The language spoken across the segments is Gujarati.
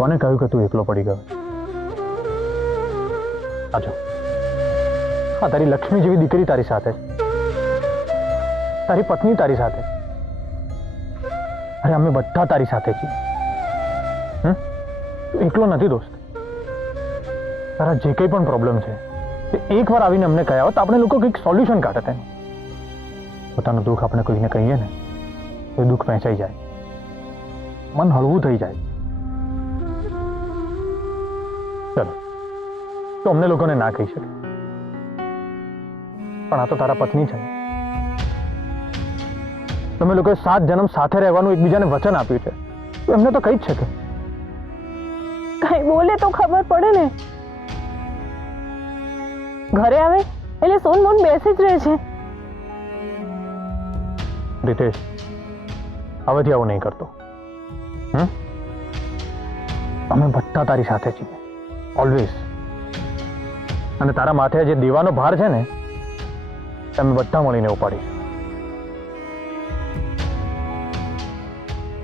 કોને કહ્યું કે તું એકલો પડી ગયો? આજો હા, તારી લક્ષ્મી જેવી દીકરી તારી સાથે છે, તારી પત્ની તારી સાથે, અરે અમે બધા તારી સાથે છીએ. તું એકલો નથી દોસ્ત. તારા જે કંઈ પણ પ્રોબ્લેમ છે તે એકવાર આવીને અમને કહ્યા હોત, આપણે લોકો કંઈક સોલ્યુશન કાઢે તેનું. પોતાનું દુઃખ આપણે કોઈને કહીએ ને તો દુઃખ વહેંચાઈ જાય, મન હળવું થઈ જાય. ચલો, તો અમને લોકોને ના કહી શકે, પણ આ તો તારા પત્ની છે. તમે લોકોએ 7 જન્મ સાથે રહેવાનું એકબીજાને વચન આપ્યું છે, તો એમને તો કહી જ શકે. કઈ બોલે તો ખબર પડે ને. ઘરે આવે એટલે સોન મોન બેસી જ રહે છે. રીતેશ, હવેથી આવું નહીં કરતો. અમે બધા તારી સાથે છીએ, ઓલવેઝ. અને તારા માથે જે દેવાનો ભાર છે ને, તમે બધા મળીને ઉપાડીશ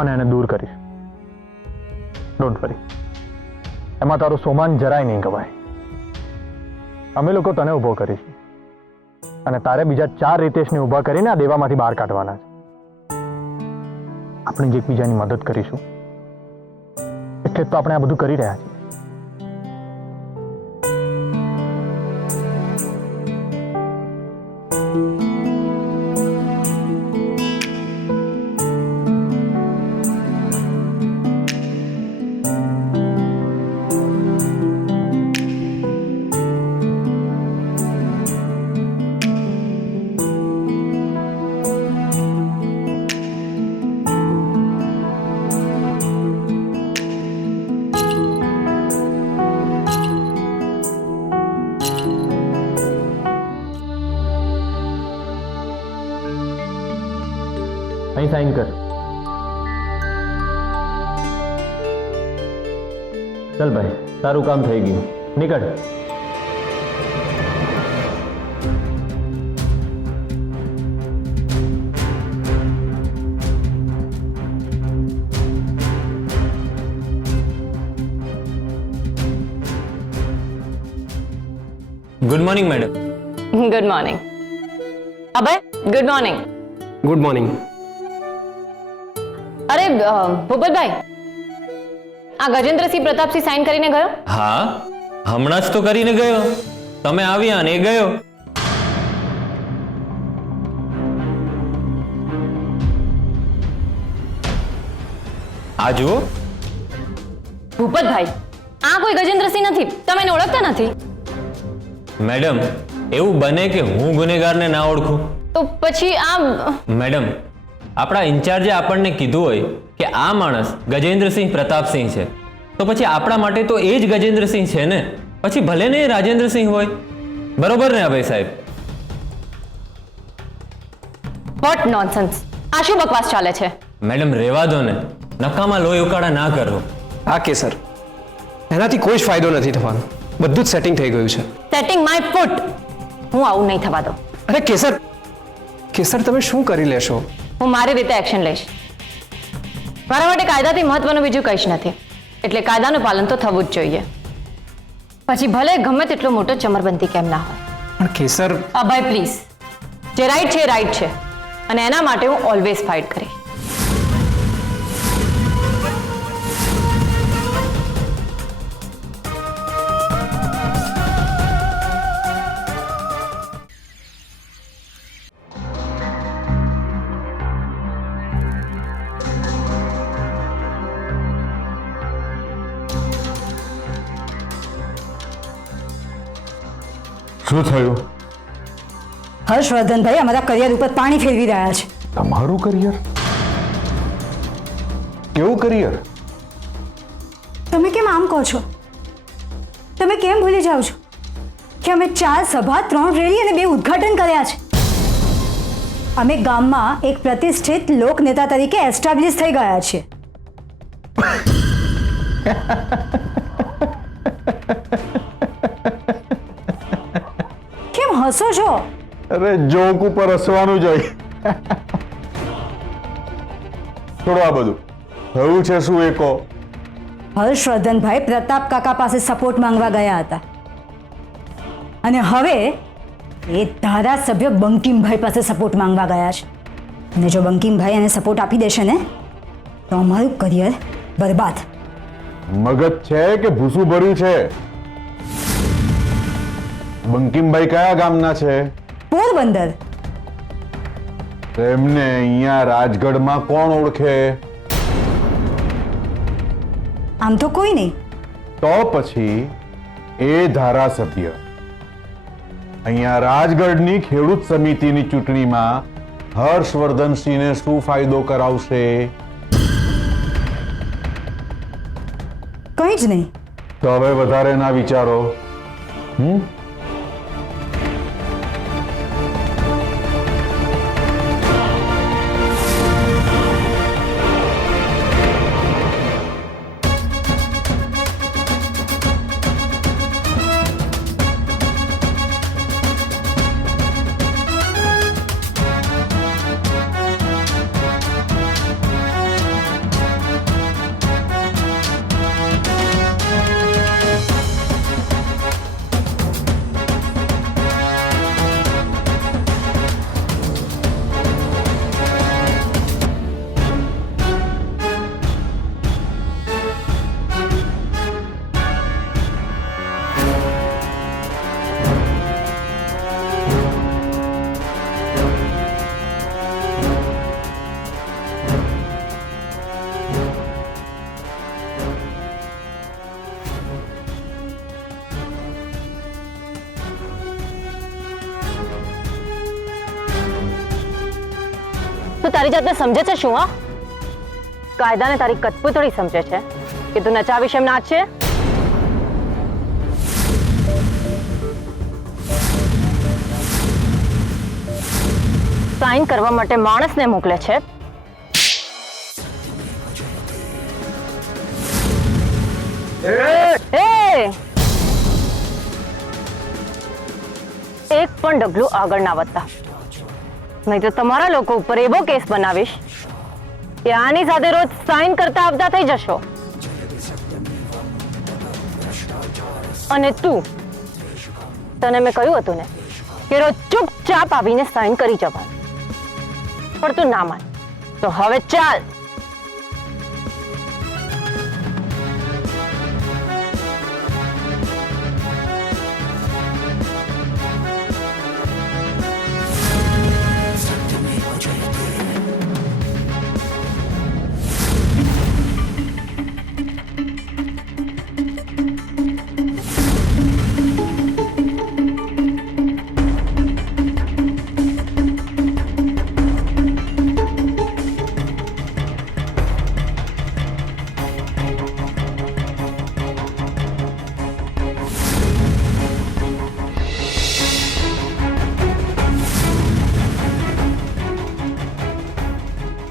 અને એને દૂર કરીશ. ડોન્ટ વરી, એમાં તારું સોમાન જરાય નહીં ગવાય. અમે લોકો તને ઊભો કરીશું અને તારે બીજા 4 રીતેશને ઊભા કરીને આ દેવામાંથી બહાર કાઢવાના છે. આપણે જે એકબીજાની મદદ કરીશું એટલે જ તો આપણે આ બધું કરી રહ્યા છીએ. અહીં સાઈન કર. ચલ ભાઈ, તારું કામ થઈ ગયું, નીકળ. Good morning madam. Good morning. Abhay, good morning. Good morning. અરે ભૂપતભાઈ, આ ગજેન્દ્રસિંહ પ્રતાપસિંહ સાઈન કરીને ગયો? હા, હમણાં જ તો કરીને ગયો. તમે આવ્યા અને એ ગયો. આ જુઓ. ભૂપતભાઈ, આ કોઈ ગજેન્દ્રસિંહ નથી. તમે એને ઓળખતા નથી? મેડમ, એવું બને કે હું ગુનેગારને ના ઓળખું? તો પછી આ મેડમ, આપણા ઇન્ચાર્જે આપણને કીધું હોય કે આ માણસ ગજેન્દ્રસિંહ પ્રતાપસિંહ છે, તો પછી આપણા માટે તો એ જ ગજેન્દ્રસિંહ છે ને. પછી ભલે ને એ રાજેન્દ્રસિંહ હોય. બરોબર ને અભય સાહેબ? What nonsense! આ શું બકવાસ ચાલે છે? મેડમ, રહેવા દો ને, નકામા લોહી ઉકાળા ના કરો. હા કેસર, એનાથી કોઈ જ ફાયદો નથી થવાનો. બધું જ સેટિંગ થઈ ગયું છે. Setting my foot. હું આવું નહીં થવા દઉં. અરે કેસર, કેસર તમે શું કરી લેશો? હું મારી રીતે એક્શન લઈશ. મારા માટે કાયદાથી મહત્વનું બીજું કંઈ જ નથી. એટલે કાયદાનું પાલન તો થવું જ જોઈએ. પછી ભલે ગમે તેટલો મોટો ચમરબંધી કેમ ના હોય. પણ કેસર, અભય પ્લીઝ, જે રાઈટ છે એ રાઈટ છે, અને એના માટે હું ઓલવેઝ ફાઇટ કરીશ. શું થયું? હર્ષવર્ધનભાઈ અમારા કરિયર ઉપર પાણી ફેરવી રહ્યા છે. તમારું કરિયર? કેવું કરિયર? તમે કેમ આમ કહો છો? તમે કેમ ભૂલી જાઓ છો કે અમે 4 સભા, 3 રેલી અને 2 ઉદ્ઘાટન કર્યા છે. અમે ગામમાં એક પ્રતિષ્ઠિત લોકનેતા તરીકે એસ્ટાબ્લિશ થઈ ગયા છીએ. કેમ હસો છો? અરે જોક ઉપર હસવાનું જોઈએ. છોડો આ બધું. થયું છે શું એ કહો. હર્ષવર્ધનભાઈ પ્રતાપ કાકા પાસે સપોર્ટ માંગવા ગયા હતા અને હવે એ ધારાસભ્ય બંકિમભાઈ પાસે સપોર્ટ માંગવા ગયા છે. અને જો બંકિમભાઈ એને સપોર્ટ આપી દેશે ને તો અમારું કરિયર બરબાદ. મગજ છે કે ભૂસું ભર્યું છે? બંકિમભાઈ કયા ગામના છે? પોરબંદર. એમને અહીંયા રાજગઢમાં કોણ ઓળખે? આમ તો કોઈ નહીં. તો પછી એ ધારાસભ્ય અહીંયા રાજગઢની ખેડૂત સમિતિની ચૂંટણીમાં હર્ષવર્ધનસિંહને શું ફાયદો કરાવશે? કંઈ જ નહીં. તો હવે વધારે ના વિચારો. તું તારી જાતને સમજે છે શું? હા, કાયદાને તારી કટપુતળી સમજે છે કે તું નચાવીશ એમ નાચ છે? સાઈન કરવા માટે માણસને મોકલે છે. એક પણ ડગલું આગળ ના વધતા, નહીં તો તમારા લોકો ઉપર એવો કેસ બનાવીશ કે આની સાથે રોજ સાઈન કરતા આવતા થઈ જશો. અને તને મેં કહ્યું હતું ને કે રોજ ચૂપચાપ આવીને સાઈન કરી જવાનું, પણ તું ના માન. તો હવે ચાલ.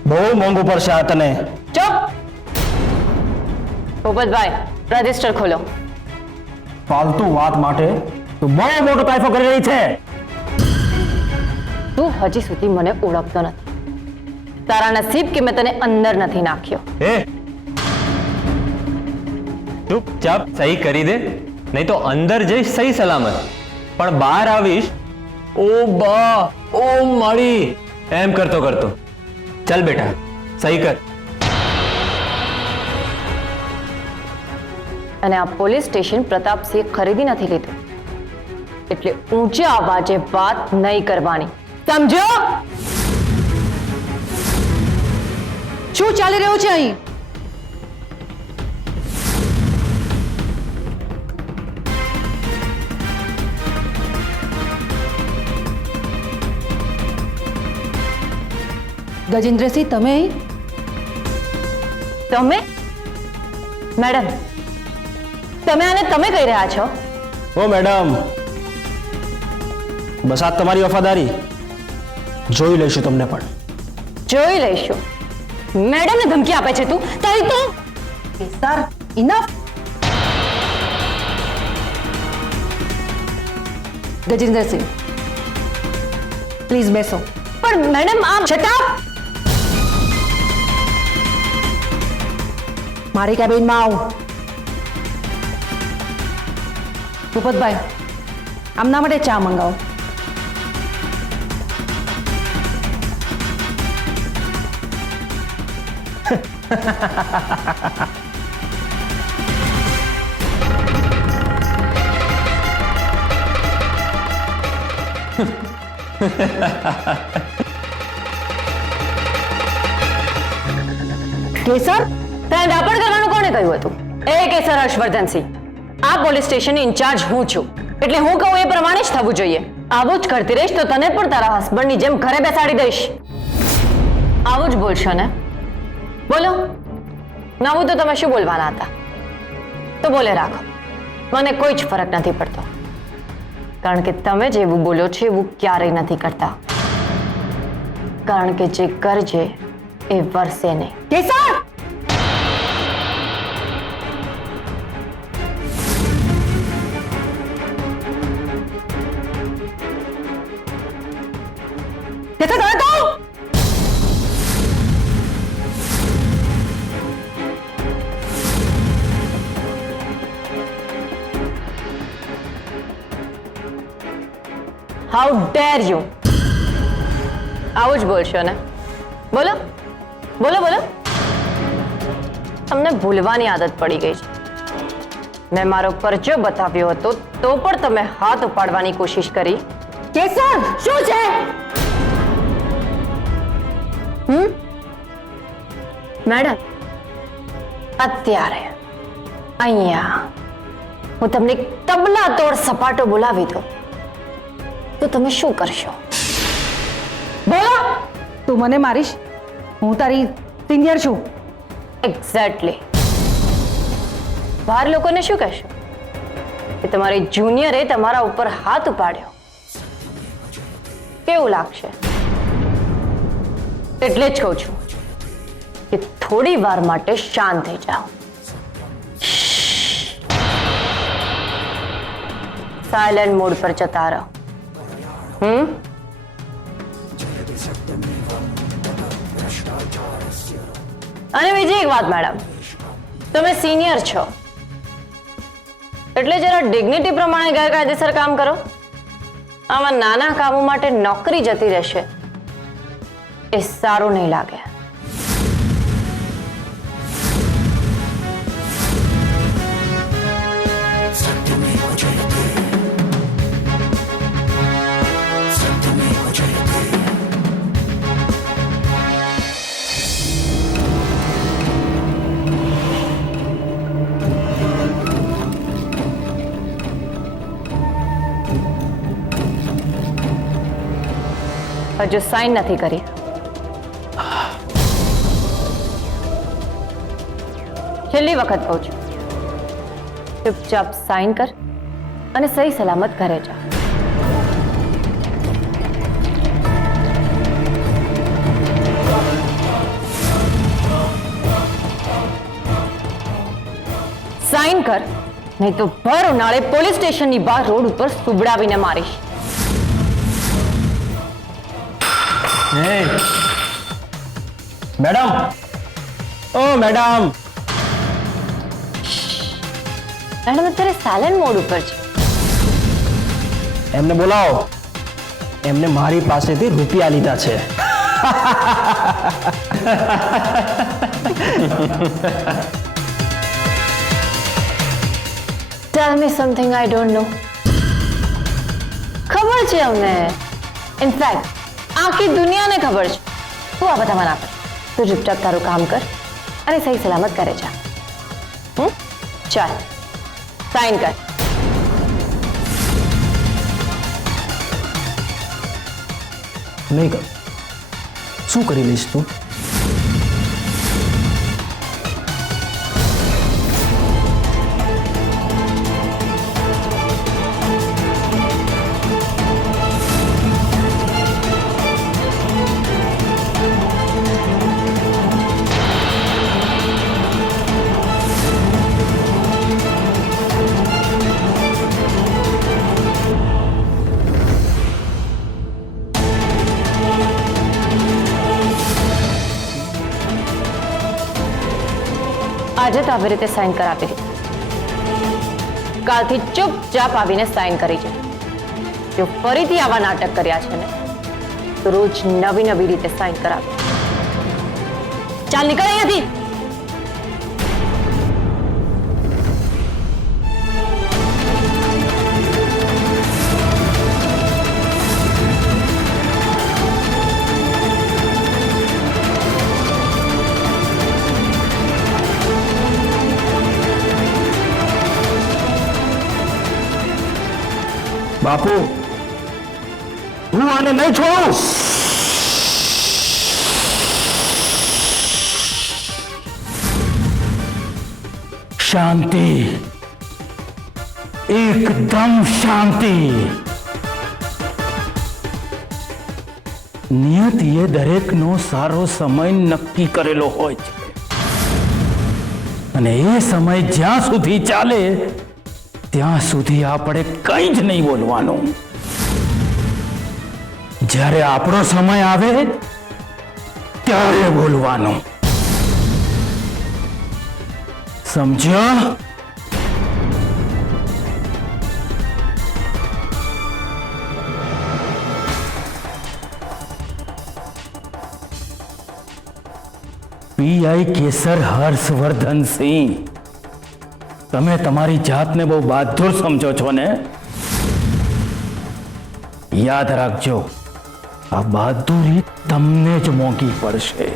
બહુ મોંઘું પડશે આ તને. ચૂપ. ભૂપતભાઈ, રજિસ્ટર ખોલો. ફાલતુ વાત માટે તું બહુ મોટો તાઇફો કરી રહી છે. તું હજી સુધી મને ઓળખતો નથી. તારા નસીબ કે મેં તને અંદર નથી નાખ્યો. ચૂપચાપ સહી કરી દે, નહીં તો અંદર જઈશ સહી સલામત, પણ બહાર આવીશ ઓ બા ઓ માળી એમ કરતો કરતો. ચાલ બેટા, સહી કર. અને આ પોલીસ સ્ટેશન પ્રતાપસિંહ ખરીદી નથી લીધું, એટલે ઊંચા અવાજે વાત નહીં કરવાની, સમજો? શું ચાલી રહ્યું છે અહીં? ગજેન્દ્રસિંહ, તમે અહીં? તમે? મેડમ, તમે આને તમે કહી રહ્યા છો? ઓ મેડમ, બસ આ તમારી વફાદારી. જોઈ લઈશું તમને પણ. જોઈ લઈશું. મેડમને ધમકી આપે છે તું? તારી તો સર, ઇનફ. ગજેન્દ્રસિંહ, પ્લીઝ બેસો. પણ મેડમ, આમ છતાં મારી કેબિનમાં આવો. ભૂપતભાઈ આમના માટે ચા મંગાવો. કેસર તને દાપણ કરવાનું કોણે કહ્યું હતું? એ કેસર હર્ષવર્ધનસિંહ, આ પોલીસ સ્ટેશનની ઇન્ચાર્જ હું છું, એટલે હું કહું એ પ્રમાણે જ થવું જોઈએ. આવું જ કરતી રહીશ તો તને પણ તારા હસબન્ડની જેમ ઘરે બેસાડી દઈશ. આવું જ બોલશો ને? બોલો. નવું તો તમે શું બોલવાના હતા? તો બોલે રાખો, મને કોઈ જ ફરક નથી પડતો, કારણ કે તમે જેવું બોલો છો એવું ક્યારેય નથી કરતા. કારણ કે જે કરજે એ વરસે નહીં. કેસર કેસર તમે કહો. How der you! આવું જ બોલશો ને? બોલો બોલો બોલો. તમને ભૂલવાની આદત પડી ગઈ છે. મેં મારો પરચો બતાવ્યો હતો તો પણ તમે હાથ ઉપાડવાની કોશિશ કરી. કેસર શું છે? મેડમ, અત્યારે અહીંયા હું તમને એક તબલા તોડ સપાટો બોલાવી દઉં તો તમે શું કરશો? બોલો. તું મને મારીશ? હું તારી સિનિયર છું. એક્ઝેક્ટલી. બહાર લોકોને શું કહેશો કે તમારી જુનિયરે તમારા ઉપર હાથ ઉપાડ્યો? કેવું લાગશે? એટલે જ કહું છું કે થોડી વાર માટે શાંત થઈ જાઓ. સાયલેન્ટ મોડ પર જતા રહો. અને બીજી એક વાત મેડમ, તમે સિનિયર છો એટલે જરા ડિગ્નિટી પ્રમાણે ગેરકાયદેસર કામ કરો. આવા નાના કામો માટે નોકરી જતી રહેશે એ સારું નહીં લાગે. હજુ સાઈન નથી કરી. છેલ્લી વખત કહું છું, ચૂપચાપ સાઈન કર અને સહી સલામત ઘરે જા. સાઈન કર, નહીં તો ભર ઉનાળે પોલીસ સ્ટેશનની બહાર રોડ ઉપર સુબડાવીને મારીશ. મેડમ, ઓ મેડમ. મેડમ અત્યારે સાયલેન્ટ મોડ ઉપર છે. એમને બોલાવો. એમને મારી પાસેથી રૂપિયા લીધા છે. Tell me something I don't know. ખબર છે અમને. ઇનફેક્ટ આખી દુનિયાને ખબર છે. તું આ બધા મના કર. તું ચૂપચાપ તારું કામ કર અને સહી સલામત કરે જા. ચાલ સાઈન કર. નહીં કર. શું કરી લઈશ તું? આજે તો આવી રીતે સાઈન કરાવી દીધું. કાલથી ચૂપચાપ આવીને સાઈન કરી છે. જો ફરીથી આવા નાટક કર્યા છે ને તો રોજ નવી નવી રીતે સાઈન કરાવે. ચાલ નીકળ અહીંયાથી. બાપુ હું આને નહીં છોડું. શાંતિ, એકદમ શાંતિ. નિયતિએ દરેકનો સારો સમય નક્કી કરેલો હોય છે અને એ સમય જ્યાં સુધી ચાલે ત્યાં સુધી આપણે કંઈ જ નહીં બોલવાનું. જ્યારે આપણો સમય આવે ત્યારે બોલવાનું. સમજ્યા? પીઆઈ કેસર હર્ષવર્ધન સિંહ, તમે તમારી જાતને બહુ બહાદુર સમજો છો ને? યાદ રાખજો, આ બહાદુરી તમને જ મોંઘી પડશે.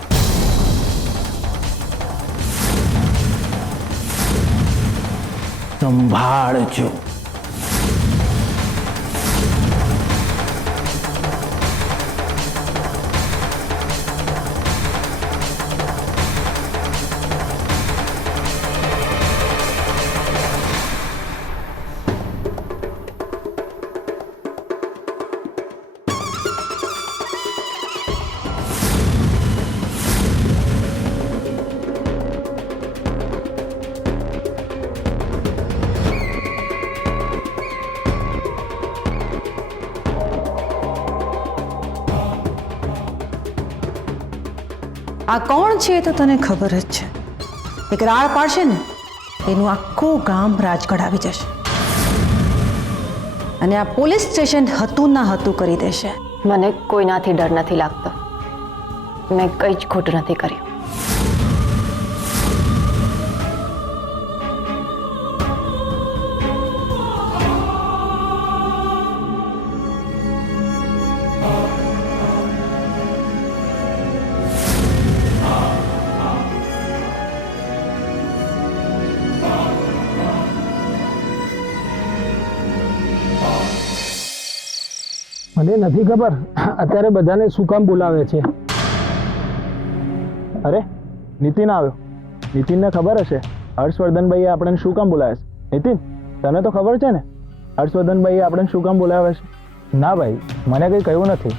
સંભાળજો. આ કોણ છે એ તો તને ખબર જ છે. એક રાડ પાડશે ને એનું આખું ગામ રાજગઢ આવી જશે અને આ પોલીસ સ્ટેશન હતું ના હતું કરી દેશે. મને કોઈનાથી ડર નથી લાગતો. મેં કંઈ જ ખોટું નથી કર્યું. મને નથી ખબર અત્યારે બધાને શું કામ બોલાવે છે. અરે નીતિન આવ્યો. નીતિનને ખબર હશે હર્ષવર્ધનભાઈએ આપણને શું કામ બોલાવે છે. નીતિન, તને તો ખબર છે ને હર્ષવર્ધનભાઈએ આપણને શું કામ બોલાવે છે? ના ભાઈ, મને કંઈ કહ્યું નથી,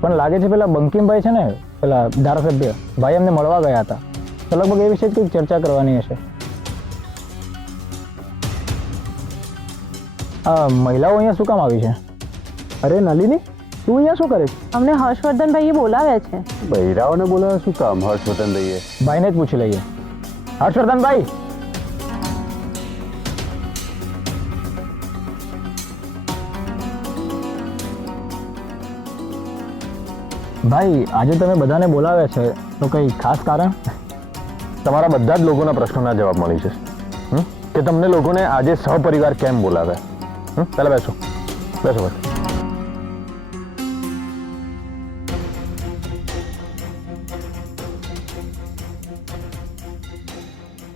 પણ લાગે છે પેલા બંકિમભાઈ છે ને, પેલા ધારાસભ્ય ભાઈ એમને મળવા ગયા હતા, તો લગભગ એ વિશે જ કંઈક ચર્ચા કરવાની હશે. આ મહિલાઓ અહીંયા શું કામ આવી છે? અરે નલિની, તું અહીંયા શું કરે છે? અમને હર્ષવર્ધનભાઈએ બોલાવ્યા છે. બૈરાઓને બોલાવે શું કામ હર્ષવર્ધનભાઈએ? ભાઈને જ પૂછી લઈએ. હર્ષવર્ધનભાઈ, ભાઈ આજે તમે બધાને બોલાવ્યા છે તો કંઈ ખાસ કારણ? તમારા બધા જ લોકોના પ્રશ્નોના જવાબ મળી જશે. કે તમને લોકોને આજે સહપરિવાર કેમ બોલાવ્યા? પહેલા બેસો બેસો બેસો.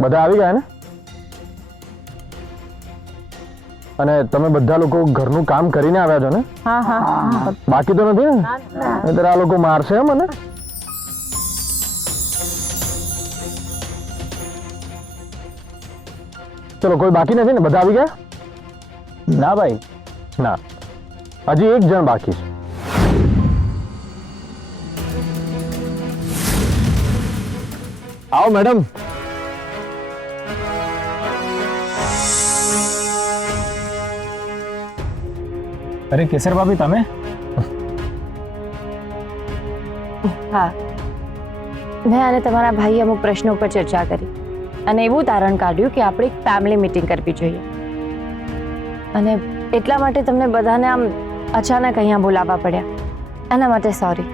બધા આવી ગયા ને? અને તમે બધા લોકો ઘરનું કામ કરીને આવ્યા છો ને? હા હા. બાકી તો નથી ને? નહીંતર આ લોકો મારશે મને. ચલો, કોઈ બાકી નથી ને? બધા આવી ગયા? ના ભાઈ, ના, હજી એક જણ બાકી છે. આવો મેડમ. અરે કેસર ભાભી, તમે? હા, મેં અને તમારા ભાઈએ અમુક પ્રશ્નો ઉપર ચર્ચા કરી અને એવું તારણ કાઢ્યું કે આપણે એક ફેમિલી મીટિંગ કરવી જોઈએ. અને એટલા માટે તમને બધાને આમ અચાનક અહીંયા બોલાવવા પડ્યા. એના માટે સોરી.